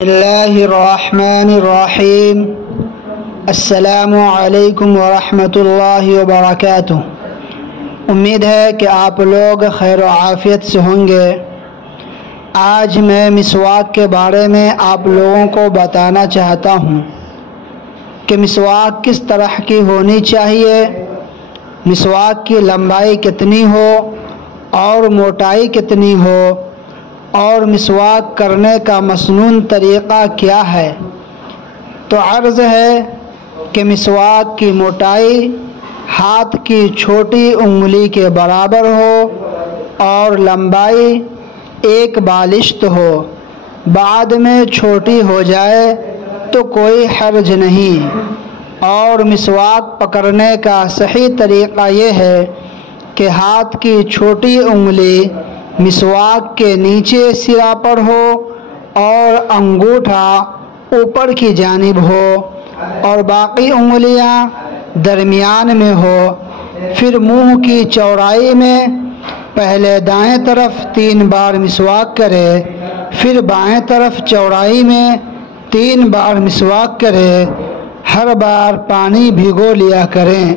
اللہ الرحمن الرحیم۔ السلام علیکم ورحمۃ اللہ وبرکاتہ۔ امید ہے کہ آپ لوگ خیر و عافیت سے ہوں گے۔ آج میں مسواک کے بارے میں آپ لوگوں کو بتانا چاہتا ہوں کہ مسواک کس طرح کی ہونی چاہیے، مسواک کی لمبائی کتنی ہو اور موٹائی کتنی ہو، اور مسواک کرنے کا مسنون طریقہ کیا ہے۔ تو عرض ہے کہ مسواک کی موٹائی ہاتھ کی چھوٹی انگلی کے برابر ہو اور لمبائی ایک بالشت ہو۔ بعد میں چھوٹی ہو جائے تو کوئی حرج نہیں۔ اور مسواک پکڑنے کا صحیح طریقہ یہ ہے کہ ہاتھ کی چھوٹی انگلی مسواک کے نیچے سرا پر ہو اور انگوٹھا اوپر کی جانب ہو اور باقی انگلیاں درمیان میں ہو۔ پھر منہ کی چوڑائی میں پہلے دائیں طرف 3 بار مسواک کرے، پھر بائیں طرف چوڑائی میں 3 بار مسواک کرے۔ ہر بار پانی بھگو لیا کریں۔